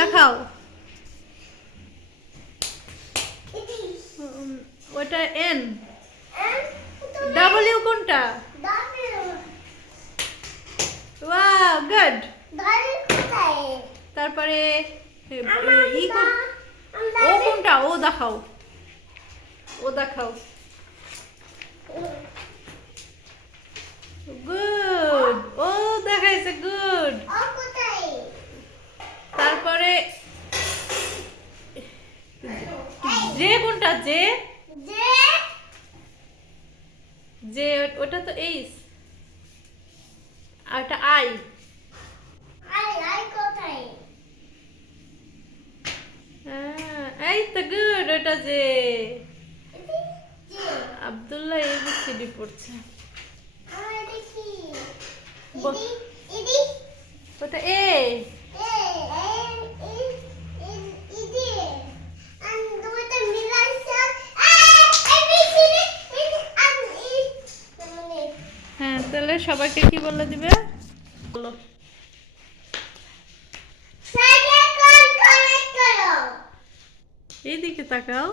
দেখাও। ওটা N. W কোনটা? Wow good. তারপরে ও কোনটা? ও দেখাও, ও দেখাও। গুড, ও দেখাইছে গুড। তারপরে জে কোনটা? জে জে ওটা তো এইস, আর ওটা আই। এই তো গুড, ওটা জে। আব্দুল্লাহ এবিসিডি পড়ছে। ওটা এ। হ্যাঁ, তাহলে সবাইকে কি বলে দিবে বলো। এইদিকে তাকাও।